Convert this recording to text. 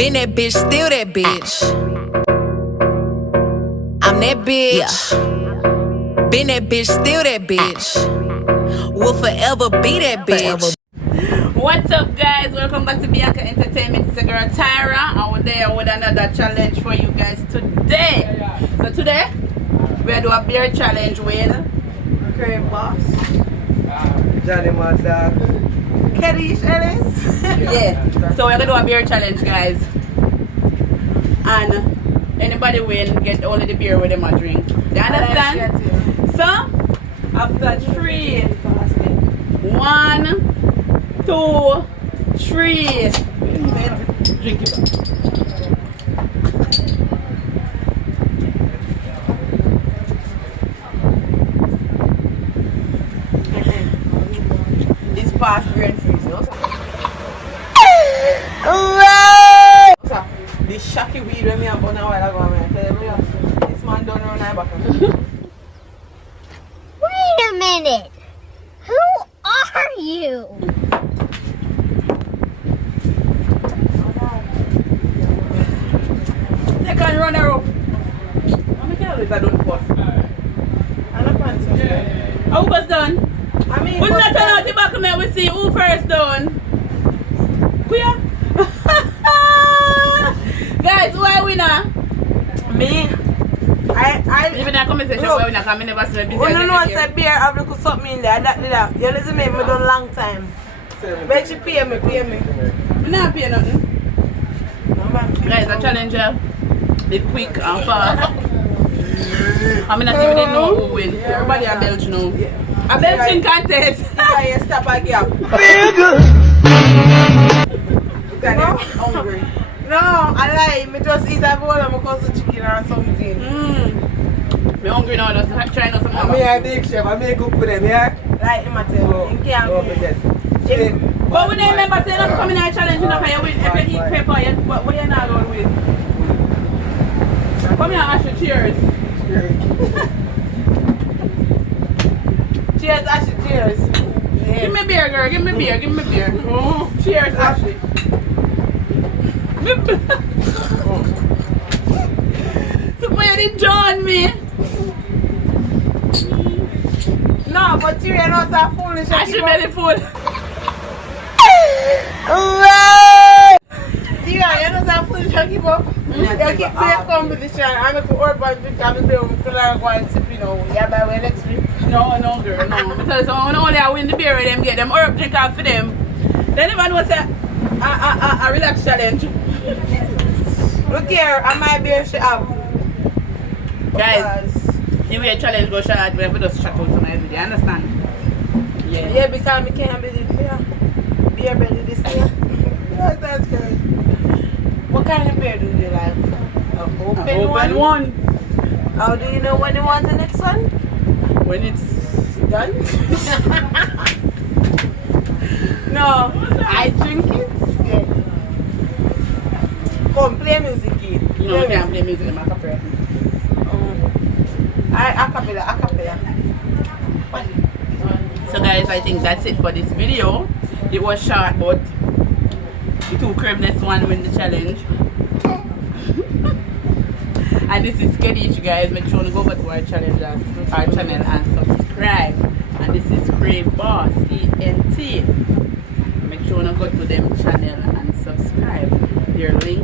Been that bitch, still that bitch. I'm that bitch. Yeah. Been that bitch, still that bitch. Will forever be that bitch. What's up, guys? Welcome back to Bianca Entertainment. It's a girl Tyra, and we're there with another challenge for you guys today. So today we're doing a beer challenge with Crave Boss, Johnny Mata, Kedish Ellis. Yeah. So we're gonna do a beer challenge, guys. And anybody win get only the beer with them a drink. You understand? So after 3, 1, 2, 3. Drink it. It's past green freezers. This shaky weed when me have on a while ago, man. Tell you, this man don't run my back. Wait a minute. Who are you? Second runner up. How many calories I done first? and a pants. Who was done? I mean, We not turn out the back of me, we see who first done. Where? Guys, who are winner? me. Even in a conversation where we not come, I never see a busy. When you know I said beer, I will put something in there. That. You listen me, me done long time. But she pay me. We not pay nothing. Guys, a challenge be quick and fast. I mean, not even know who win. Everybody a Belgian now. A Belgian contest. I stop a gap. Hungry. No, I lie. Me just eat a bowl of my cousin chicken or something. Me hungry now. Just trying out some I mean, I big chef. I make cook for them, yeah? Like him, I tell you. You can't. But we didn't remember saying I'm coming out challenge, you know, because you win. If you eat pepper, what are you not going with? Come here, Ashley. Cheers. Cheers, Ashley. Cheers. Yeah. Give me beer, girl. Give me beer. Cheers, Ashley. Somebody join me. No, but you know so foolish. Ashley belly full. Yeah, you know so foolish. You keep up. You keep playing competition. I'm going to order and drink and be able to go and sip, you know. Yeah, by way next week. No, girl, no. Because not only I win the beer with them, get them herb drink out for them. Then even know say a relax challenge. Look here, I might be able to have. Guys, the way challenge go shot, we have to just chat out some every day, understand? Yeah, because I can't be the beer belly this year. Yes, that's good. What kind of beer do you like? Open one. How do you know when you want the next one? When it's Done? No, I drink it. Yeah. Come play music here. no, I can't play music in my cappella. Acapella. So guys, I think that's it for this video. It was short, but the 2 craveness one win the challenge. And this is Kedish, guys. Make sure to go over to our channel and subscribe. And this is Crave Boss, ENT. Make sure to go to them channel and subscribe. Their link